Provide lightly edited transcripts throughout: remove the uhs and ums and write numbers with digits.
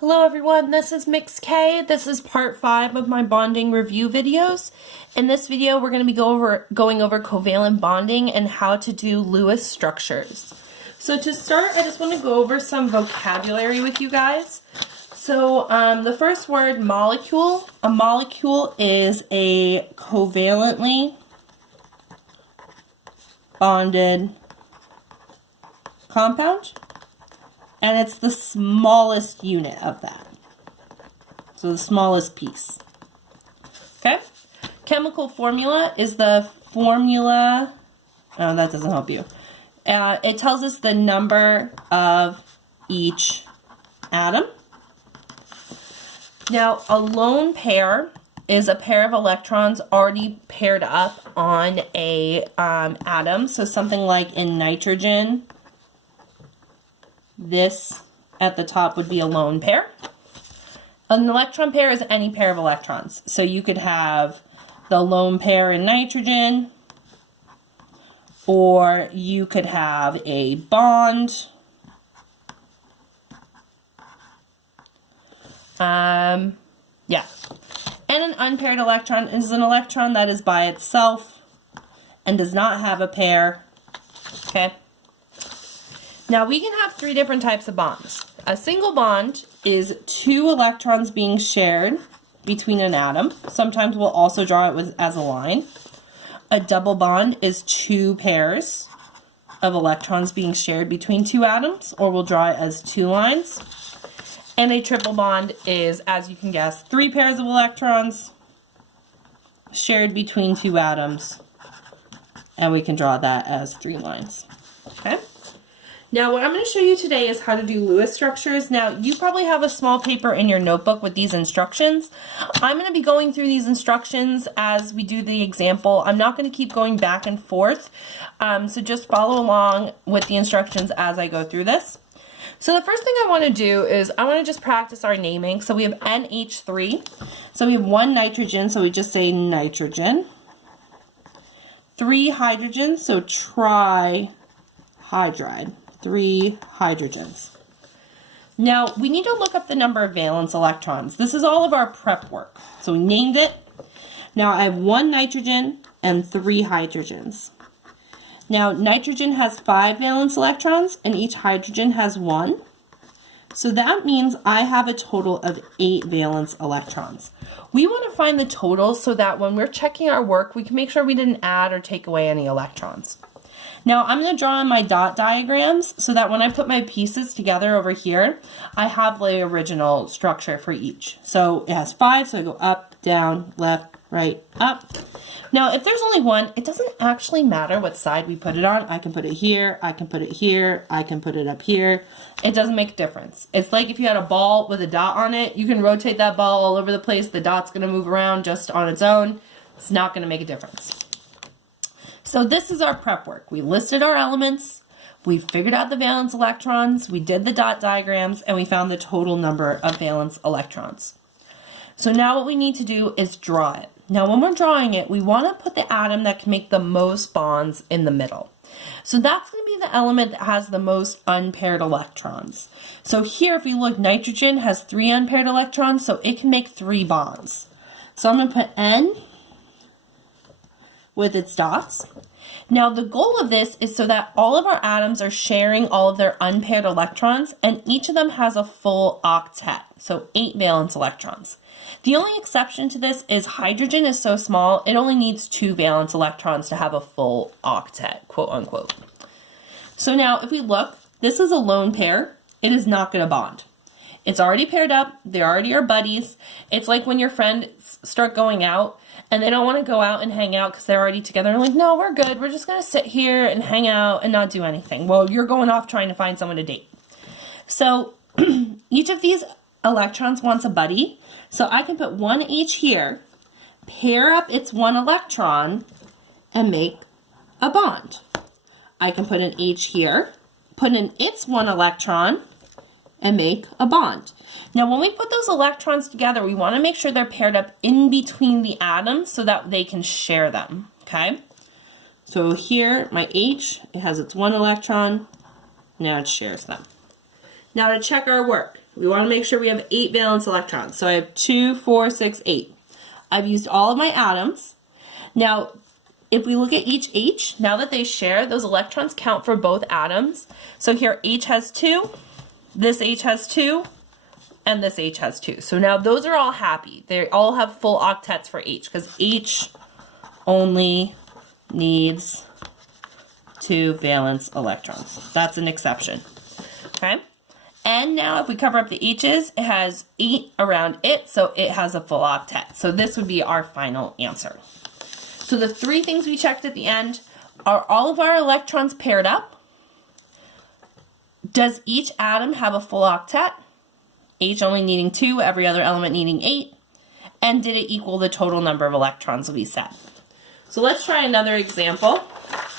Hello everyone, this is Mix K. This is part 5 of my bonding review videos. In this video we're going to be going over covalent bonding and how to do Lewis structures. So to start, I just want to go over some vocabulary with you guys. So the first word, molecule. A molecule is a covalently bonded compound. And it's the smallest unit of that. So the smallest piece. Okay? Chemical formula is the formula. Oh, that doesn't help you. It tells us the number of each atom. Now, a lone pair is a pair of electrons already paired up on a atom. So something like in nitrogen, this at the top would be a lone pair. An electron pair is any pair of electrons. So you could have the lone pair in nitrogen, or you could have a bond. Yeah. And an unpaired electron is an electron that is by itself and does not have a pair. Okay? Now we can have 3 different types of bonds. A single bond is 2 electrons being shared between an atom. Sometimes we'll also draw it as a line. A double bond is 2 pairs of electrons being shared between 2 atoms, or we'll draw it as 2 lines. And a triple bond is, as you can guess, 3 pairs of electrons shared between 2 atoms, and we can draw that as 3 lines. Okay? Now what I'm going to show you today is how to do Lewis structures. Now you probably have a small paper in your notebook with these instructions. I'm going to be going through these instructions as we do the example. I'm not going to keep going back and forth, so just follow along with the instructions as I go through this. So the first thing I want to do is I want to just practice our naming. So we have NH3. So we have 1 nitrogen, so we just say nitrogen. 3 hydrogens, so trihydride. 3 hydrogens. Now, we need to look up the number of valence electrons. This is all of our prep work. So we named it. Now I have 1 nitrogen and 3 hydrogens. Now, nitrogen has 5 valence electrons and each hydrogen has 1. So that means I have a total of 8 valence electrons. We want to find the total so that when we're checking our work, we can make sure we didn't add or take away any electrons. Now I'm going to draw in my dot diagrams so that when I put my pieces together over here, I have the original structure for each. So it has 5, so I go up, down, left, right, up. Now if there's only 1, it doesn't actually matter what side we put it on. I can put it here, I can put it here, I can put it up here. It doesn't make a difference. It's like if you had a ball with a dot on it, you can rotate that ball all over the place. The dot's going to move around just on its own. It's not going to make a difference. So this is our prep work. We listed our elements, we figured out the valence electrons, we did the dot diagrams, and we found the total number of valence electrons. So now what we need to do is draw it. Now when we're drawing it, we want to put the atom that can make the most bonds in the middle. So that's going to be the element that has the most unpaired electrons. So here, if we look, nitrogen has 3 unpaired electrons, so it can make 3 bonds. So I'm going to put N with its dots. Now the goal of this is so that all of our atoms are sharing all of their unpaired electrons, and each of them has a full octet, so 8 valence electrons. The only exception to this is hydrogen is so small, it only needs 2 valence electrons to have a full octet, quote unquote. So now if we look, this is a lone pair. It is not going to bond. It's already paired up, they already are buddies. It's like when your friends start going out and they don't want to go out and hang out because they're already together. They're like, no, we're good. We're just going to sit here and hang out and not do anything. Well, you're going off trying to find someone to date. So each of these electrons wants a buddy. So I can put 1 H here, pair up its 1 electron, and make a bond. I can put an H here, put in its 1 electron, and make a bond. Now when we put those electrons together, we want to make sure they're paired up in between the atoms so that they can share them, okay? So here, my H, it has its 1 electron, now it shares them. Now to check our work, We want to make sure we have 8 valence electrons. So I have 2, 4, 6, 8. I've used all of my atoms. Now, if we look at each H, now that they share, those electrons count for both atoms. So here H has 2, this H has 2, and this H has 2. So now those are all happy. They all have full octets for H, because H only needs 2 valence electrons. That's an exception. Okay? And now if we cover up the H's, it has 8 around it, so it has a full octet. So this would be our final answer. So the 3 things we checked at the end are all of our electrons paired up? Does each atom have a full octet? H only needing 2, every other element needing 8. And did it equal the total number of electrons we set? So let's try another example.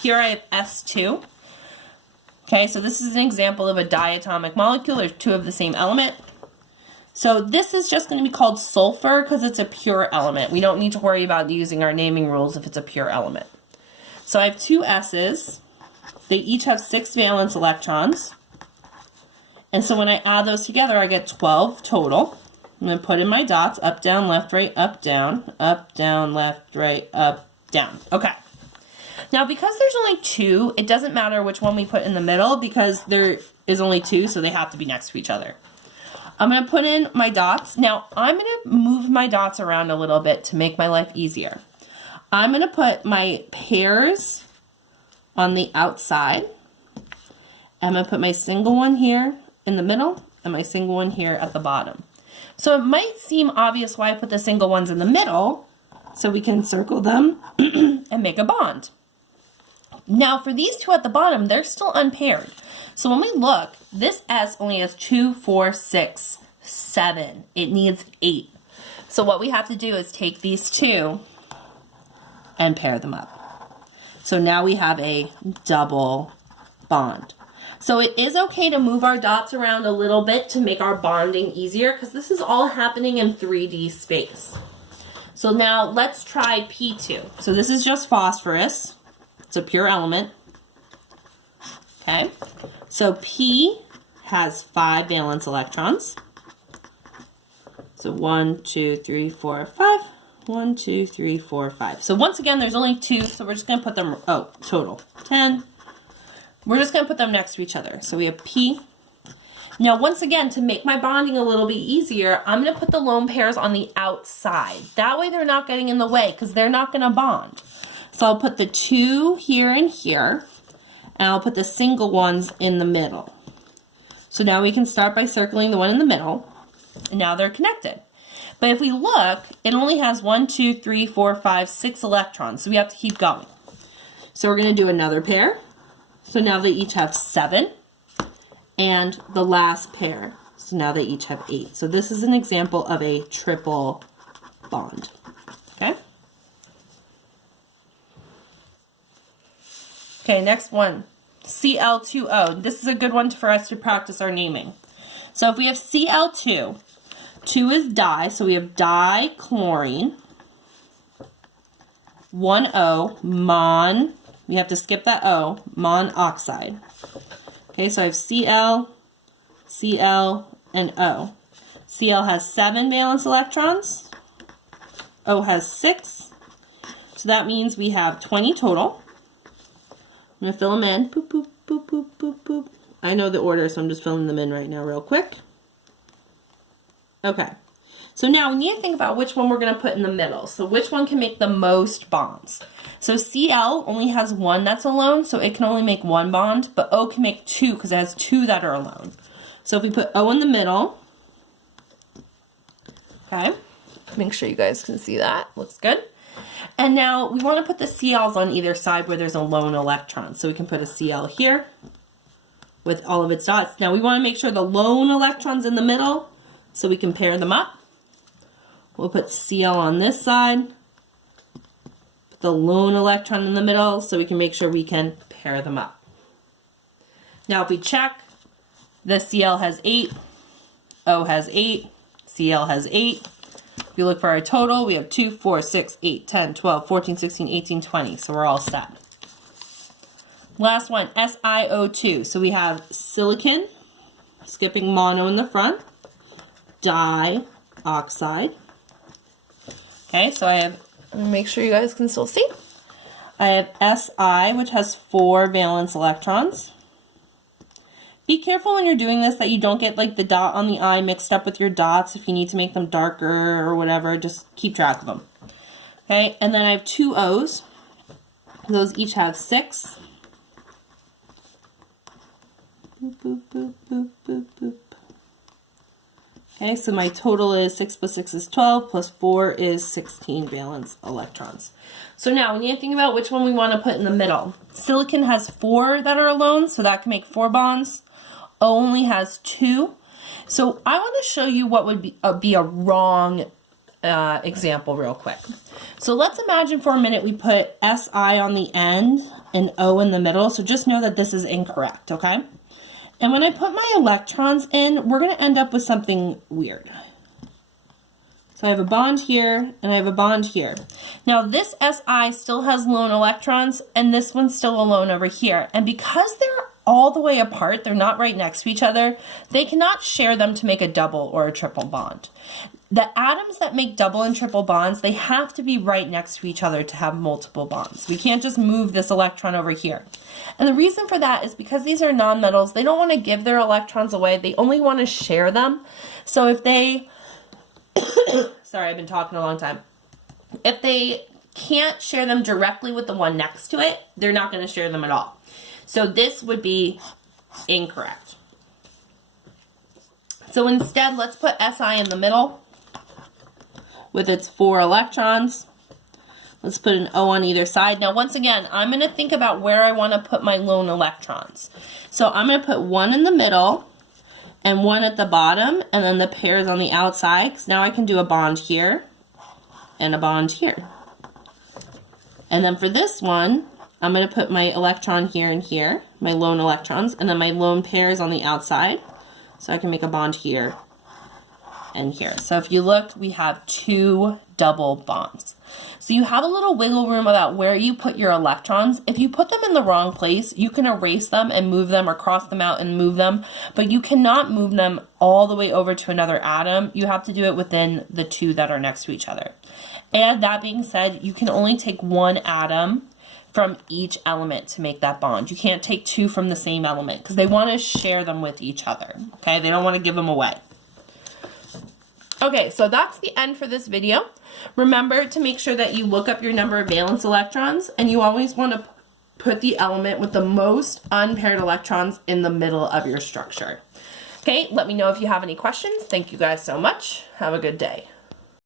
Here I have S2. Okay, so this is an example of a diatomic molecule, or 2 of the same element. So this is just going to be called sulfur because it's a pure element. We don't need to worry about using our naming rules if it's a pure element. So I have 2 S's. They each have 6 valence electrons. And so when I add those together, I get 12 total. I'm going to put in my dots, up, down, left, right, up, down, left, right, up, down. Okay. Now, because there's only 2, it doesn't matter which one we put in the middle because there is only 2, so they have to be next to each other. I'm going to put in my dots. Now, I'm going to move my dots around a little bit to make my life easier. I'm going to put my pairs on the outside. I'm going to put my single one here in the middle and my single one here at the bottom. So it might seem obvious why I put the single ones in the middle, so we can circle them and make a bond. Now for these 2 at the bottom, they're still unpaired. So when we look, this S only has 2, 4, 6, 7. It needs 8. So what we have to do is take these 2 and pair them up. So now we have a double bond. So it is okay to move our dots around a little bit to make our bonding easier because this is all happening in 3D space. So now let's try P2. So this is just phosphorus. It's a pure element. Okay. So P has 5 valence electrons. So 1, 2, 3, 4, 5. 1, 2, 3, 4, 5. So once again, there's only 2, so we're just going to put them, total 10. We're just going to put them next to each other. So we have P. Now, once again, to make my bonding a little bit easier, I'm going to put the lone pairs on the outside. That way they're not getting in the way because they're not going to bond. So I'll put the 2 here and here, and I'll put the single ones in the middle. So now we can start by circling the one in the middle, and now they're connected. But if we look, it only has 1, 2, 3, 4, 5, 6 electrons, so we have to keep going. So we're going to do another pair. So now they each have 7, and the last pair. So now they each have 8. So this is an example of a triple bond. Okay? Okay, next one, Cl2O. This is a good one for us to practice our naming. So if we have Cl2, 2 is di, so we have dichlorine. 1O, mon, we have to skip that O, monoxide. Okay, so I have Cl, Cl, and O. Cl has 7 valence electrons. O has 6. So that means we have 20 total. I'm going to fill them in. Boop, boop, boop, boop, boop, boop. I know the order, so I'm just filling them in right now real quick. Okay. So now we need to think about which one we're going to put in the middle. So which one can make the most bonds? So Cl only has 1 that's alone, so it can only make 1 bond, but O can make 2 because it has 2 that are alone. So if we put O in the middle, okay, make sure you guys can see that. Looks good. And now we want to put the Cl's on either side where there's a lone electron. So we can put a Cl here with all of its dots. Now we want to make sure the lone electron's in the middle so we can pair them up. We'll put Cl on this side, put the lone electron in the middle so we can make sure we can pair them up. Now if we check, the Cl has 8, O has 8, Cl has 8. If you look for our total, we have 2, 4, 6, 8, 10, 12, 14, 16, 18, 20. So we're all set. Last one, SiO2. So we have silicon, skipping mono in the front. dioxide. Okay, so I have, let me make sure you guys can still see. I have Si, which has 4 valence electrons. Be careful when you're doing this that you don't get like the dot on the I mixed up with your dots. If you need to make them darker or whatever, just keep track of them. Okay, and then I have 2 O's. Those each have 6. Boop, boop, boop, boop, boop, boop. Okay, so my total is 6 plus 6 is 12, plus 4 is 16 valence electrons. So now we need to think about which one we want to put in the middle. Silicon has 4 that are alone, so that can make 4 bonds. O only has 2. So I want to show you what would be a wrong example real quick. So let's imagine for a minute we put Si on the end and O in the middle. So just know that this is incorrect, okay? And when I put my electrons in, we're going to end up with something weird. So I have a bond here, and I have a bond here. Now this Si still has lone electrons, and this one's still alone over here. And because they're all the way apart, they're not right next to each other, they cannot share them to make a double or a triple bond. The atoms that make double and triple bonds, they have to be right next to each other to have multiple bonds. We can't just move this electron over here. And the reason for that is because these are nonmetals, they don't want to give their electrons away, they only want to share them. So if they, sorry, I've been talking a long time. If they can't share them directly with the one next to it, they're not going to share them at all. So this would be incorrect. So instead, let's put Si in the middle with its 4 electrons. Let's put an O on either side. Now, once again, I'm going to think about where I want to put my lone electrons. So I'm going to put 1 in the middle and 1 at the bottom, and then the pairs on the outside, because now I can do a bond here and a bond here. And then for this one, I'm going to put my electron here and here, my lone electrons, and then my lone pairs on the outside. So I can make a bond here and here. So if you look, we have 2 double bonds. So you have a little wiggle room about where you put your electrons. If you put them in the wrong place, you can erase them and move them or cross them out and move them, but you cannot move them all the way over to another atom. You have to do it within the 2 that are next to each other. And that being said, you can only take 1 atom from each element to make that bond. You can't take 2 from the same element because they want to share them with each other. Okay, they don't want to give them away. Okay, so that's the end for this video. Remember to make sure that you look up your number of valence electrons, and you always want to put the element with the most unpaired electrons in the middle of your structure. Okay, let me know if you have any questions. Thank you guys so much. Have a good day.